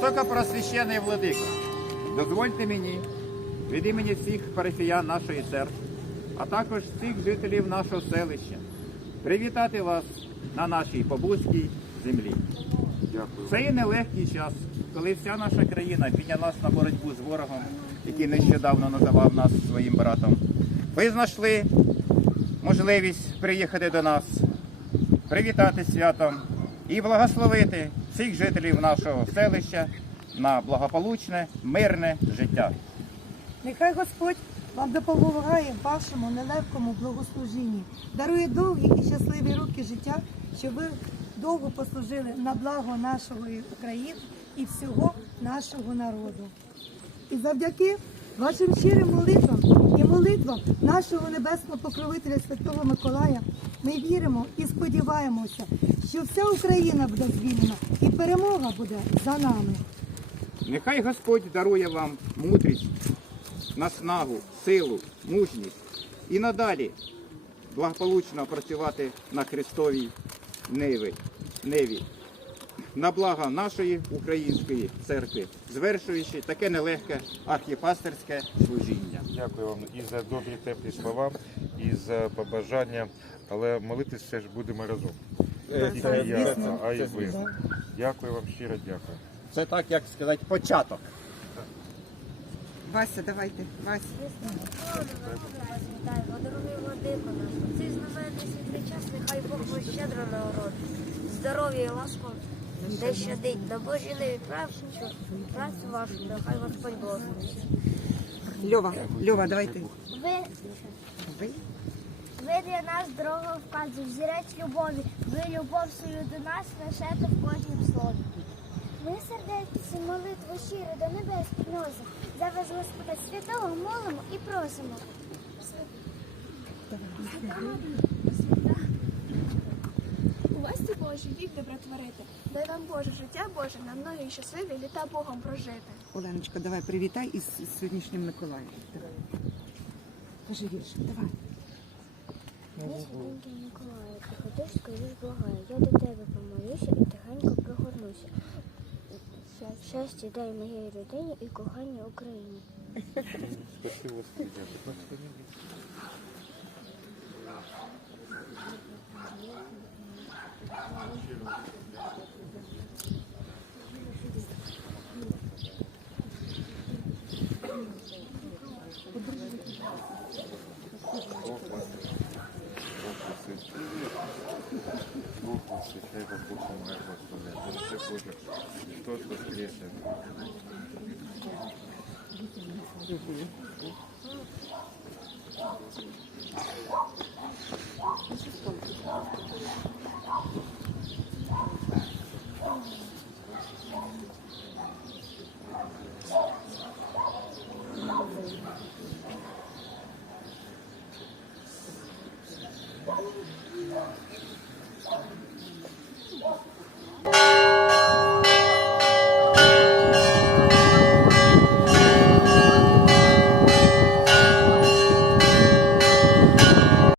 Високопросвящений владико, дозвольте мені від імені всіх парафіян нашої церкви, а також всіх жителів нашого селища, привітати вас на нашій побузькій землі. Дякую. Цей нелегкий час, коли вся наша країна піднялась на боротьбу з ворогом, який нещодавно називав нас своїм братом. Ви знайшли можливість приїхати до нас, привітати святом і благословити всіх жителів нашого селища на благополучне, мирне життя. Нехай Господь вам допомагає в вашому нелегкому благослужінні, дарує довгі і щасливі роки життя, щоб ви довго послужили на благо нашої України і всього нашого народу. І завдяки вашим щирим молитвам і молитвам нашого небесного покровителя Святого Миколая ми віримо і сподіваємося, що вся Україна буде звільнена і перемога буде за нами. Нехай Господь дарує вам мудрість, наснагу, силу, мужність і надалі благополучно працювати на Христовій ниві. На благо нашої української церкви, звершуючи таке нелегке архіпастерське служіння. Дякую вам і за добрі теплі слова, і за побажання, але молитися все ж будемо разом. Не тільки так, я, звісно. а Це ви. звісно. Дякую вам щиро, дякую. Це так, як сказати, початок. Вася, давайте, Вася. Вітаю, Дорогий владико наш, у цей знаменний світлий час, нехай Бог вас щедро нагород. Здоров'я і ласку, де щадить, на Божій неві працю, працю вашу, нехай Господь благословить. Льова, Льова, давайте. Ви, Ви? ви для нас дорого вказує, зірець любові. Ви любов свою до нас несете в кожнім слові. Ми сердеці молитву щиро до небес підносимо. За вас, Господа святого молимо і просимо. У ласті Божій вік добре творити. Дай вам Боже життя Боже на многі щасливі літа Богом прожити. Оленочка, давай привітай із сьогоднішнім Миколаєм. Давай. Кажи вірш, давай. Святенький Миколаю, приходиш, скоріш благаю, я до тебе помолюся і тихенько пригорнуся. Щастя дай моїй родині і кохання Україні. Спасибо, дякую. Thank you.